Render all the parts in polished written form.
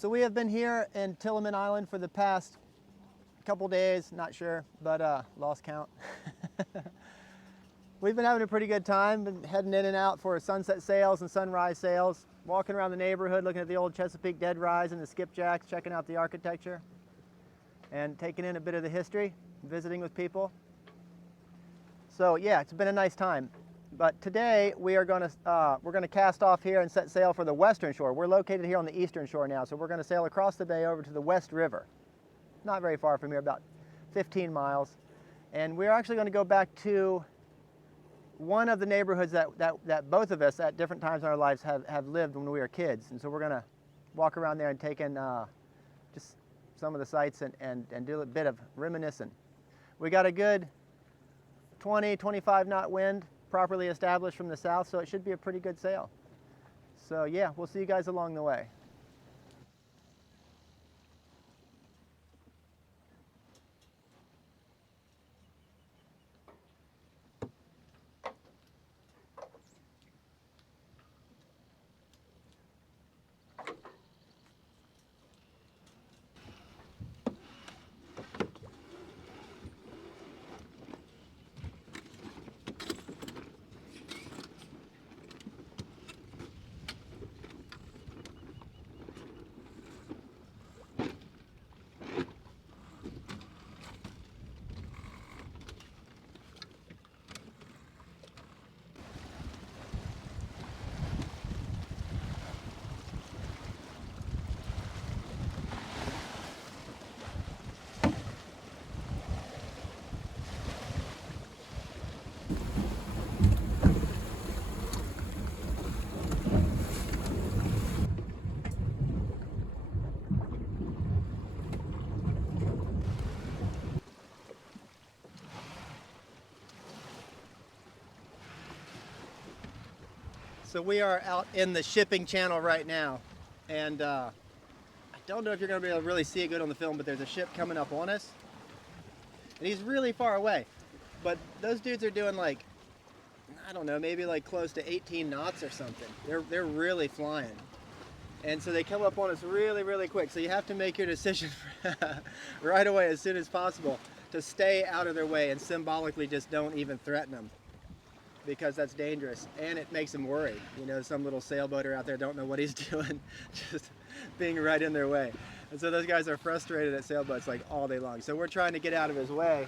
So we have been here in Tilleman Island for the past couple days, not sure, but lost count. We've been having a pretty good time, been heading in and out for sunset sails and sunrise sails, walking around the neighborhood, looking at the old Chesapeake dead rise and the skipjacks, checking out the architecture, and taking in a bit of the history, visiting with people. So yeah, it's been a nice time. But today we're going to cast off here and set sail for the western shore. We're located here on the eastern shore now, so we're going to sail across the bay over to the West River. Not very far from here, about 15 miles. And we're actually going to go back to one of the neighborhoods that both of us at different times in our lives have lived when we were kids. And so we're going to walk around there and take in just some of the sights and do a bit of reminiscing. We got a good 20-25 knot wind, properly established from the south, so it should be a pretty good sail. So yeah, we'll see you guys along the way. So we are out in the shipping channel right now, and I don't know if you're going to be able to really see it good on the film, but there's a ship coming up on us, and he's really far away. But those dudes are doing like, I don't know, maybe like close to 18 knots or something. They're really flying, and so they come up on us really, really quick. So you have to make your decision right away, as soon as possible, to stay out of their way and symbolically just don't even threaten them, because that's dangerous and it makes them worry. You know, some little sailboater out there don't know what he's doing, just being right in their way. And so those guys are frustrated at sailboats like all day long. So we're trying to get out of his way.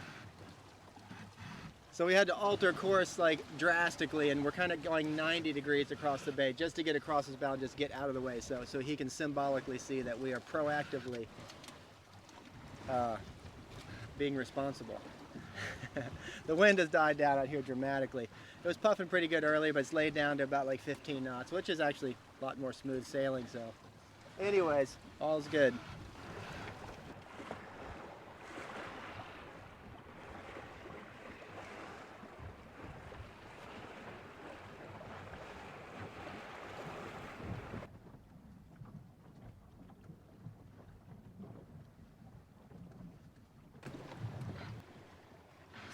So we had to alter course like drastically, and we're kind of going 90 degrees across the bay just to get across his bow and just get out of the way, so he can symbolically see that we are proactively being responsible. The wind has died down out here dramatically. It was puffing pretty good early, but it's laid down to about like 15 knots, which is actually a lot more smooth sailing. So anyways, all's good.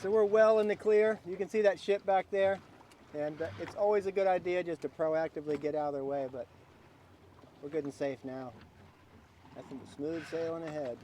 So we're well in the clear. You can see that ship back there, and it's always a good idea just to proactively get out of their way, but we're good and safe now. Nothing but smooth sailing ahead.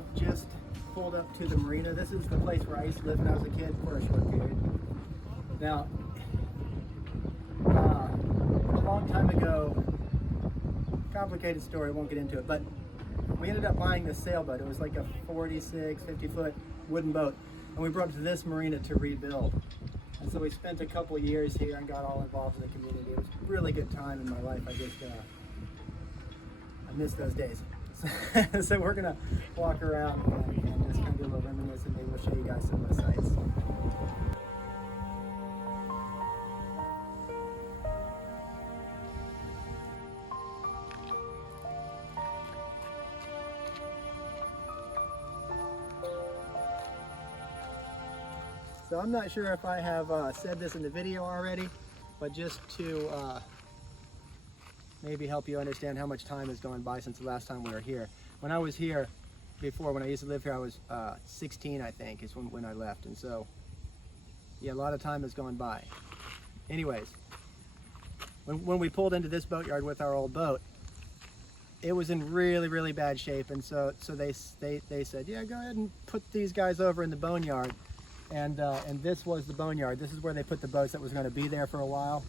have just pulled up to the Marina. This is the place where I used to live when I was a kid for a short period. Now, a long time ago, complicated story, won't get into it, but we ended up buying this sailboat. It was like a 46, 50-foot wooden boat, and we brought it to this marina to rebuild. And so we spent a couple years here and got all involved in the community. It was a really good time in my life. I miss those days. So we're gonna walk around and just kind of do a little reminiscence, and maybe we'll show you guys some of the sights. So I'm not sure if I have said this in the video already, but just to maybe help you understand how much time has gone by since the last time we were here. When I was here before, when I used to live here, I was 16, I think, is when I left. And so, yeah, a lot of time has gone by. Anyways, when we pulled into this boatyard with our old boat, it was in really, really bad shape. And so they said, yeah, go ahead and put these guys over in the boneyard. And this was the boneyard. This is where they put the boats that was going to be there for a while.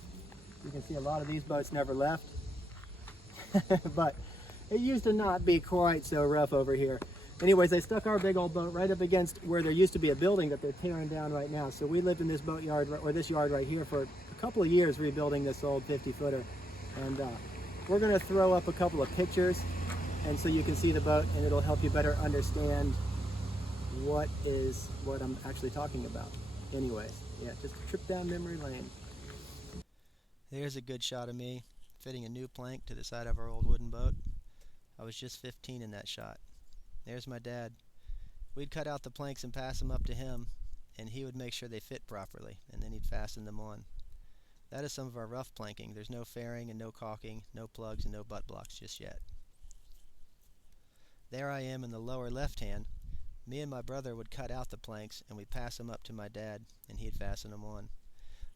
You can see a lot of these boats never left. But it used to not be quite so rough over here. Anyways, they stuck our big old boat right up against where there used to be a building that they're tearing down right now. So we lived in this boatyard, or this yard right here, for a couple of years rebuilding this old 50-footer. And we're going to throw up a couple of pictures, and so you can see the boat, and it'll help you better understand what I'm actually talking about. Anyways, yeah, just a trip down memory lane. There's a good shot of me fitting a new plank to the side of our old wooden boat. I was just 15 in that shot. There's my dad. We'd cut out the planks and pass them up to him, and he would make sure they fit properly, and then he'd fasten them on. That is some of our rough planking. There's no fairing and no caulking, no plugs and no butt blocks just yet. There I am in the lower left hand. Me and my brother would cut out the planks, and we'd pass them up to my dad, and he'd fasten them on.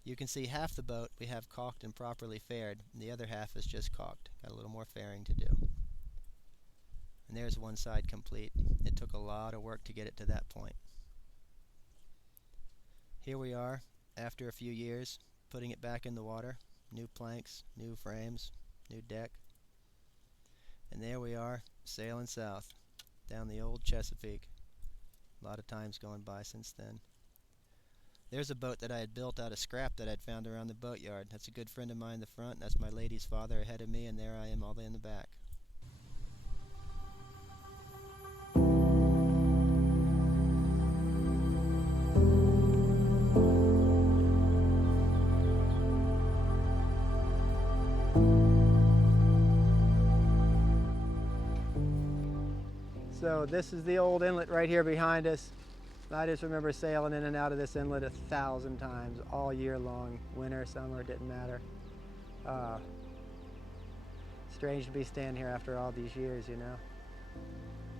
You can see half the boat we have caulked and properly faired, and the other half is just caulked. Got a little more fairing to do. And there's one side complete. It took a lot of work to get it to that point. Here we are, after a few years, putting it back in the water. New planks, new frames, new deck. And there we are, sailing south, down the old Chesapeake. A lot of time's gone by since then. There's a boat that I had built out of scrap that I'd found around the boatyard. That's a good friend of mine in the front. That's my lady's father ahead of me, and there I am all the way in the back. So this is the old inlet right here behind us. I just remember sailing in and out of this inlet 1,000 times all year long. Winter, summer, it didn't matter. Strange to be standing here after all these years, you know.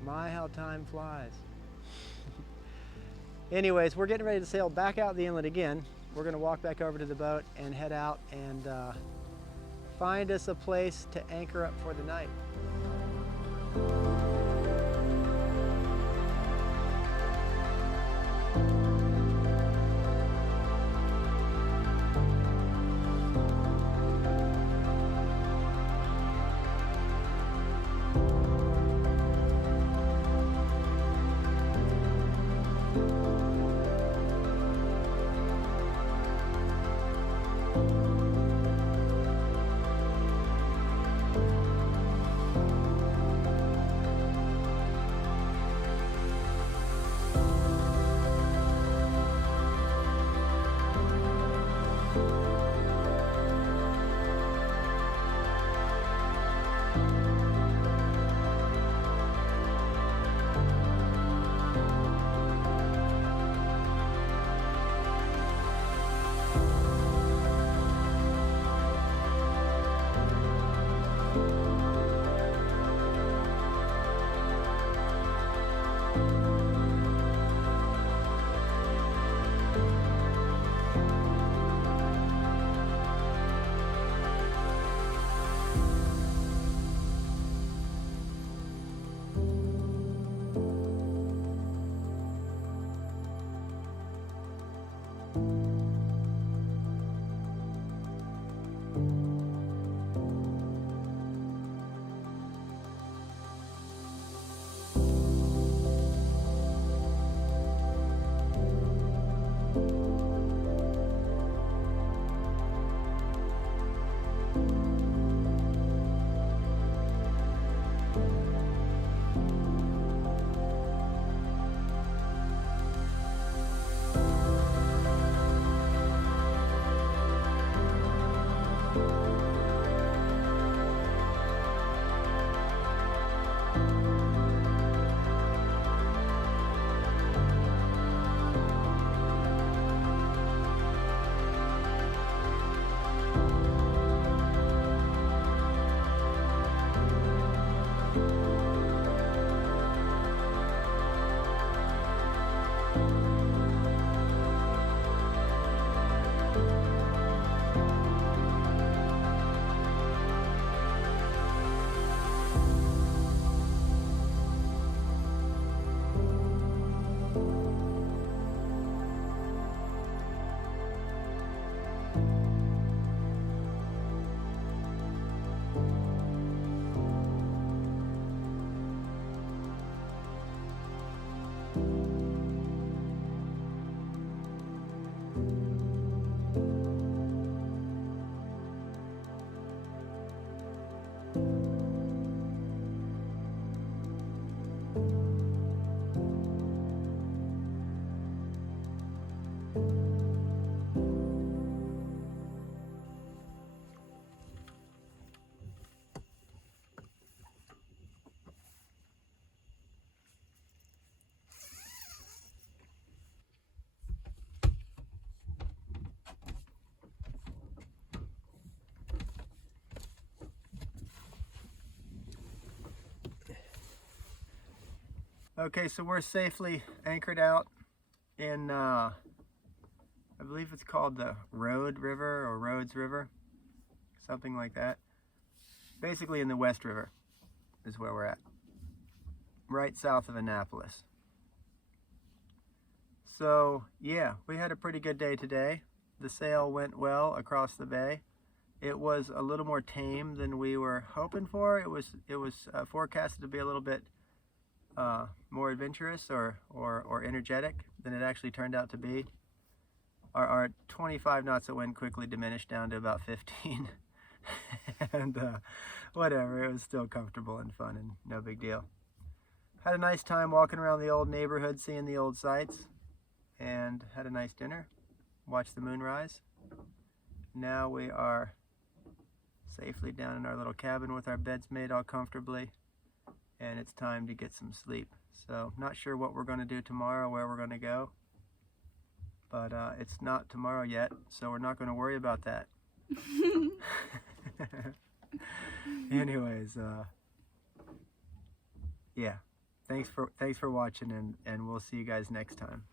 My, how time flies. Anyways, we're getting ready to sail back out the inlet again. We're going to walk back over to the boat and head out and find us a place to anchor up for the night. Okay, so we're safely anchored out in, I believe it's called the Road River or Rhodes River, something like that. Basically in the West River is where we're at, right south of Annapolis. So yeah, we had a pretty good day today. The sail went well across the bay. It was a little more tame than we were hoping for. It was forecasted to be a little bit more adventurous or energetic than it actually turned out to be. Our 25 knots of wind quickly diminished down to about 15. And whatever, it was still comfortable and fun and no big deal. Had a nice time walking around the old neighborhood, seeing the old sights, and had a nice dinner, watched the moon rise. Now we are safely down in our little cabin with our beds made all comfortably, and it's time to get some sleep. So not sure what we're going to do tomorrow, where we're going to go, but it's not tomorrow yet, so we're not going to worry about that. Anyways, yeah, thanks for watching, and we'll see you guys next time.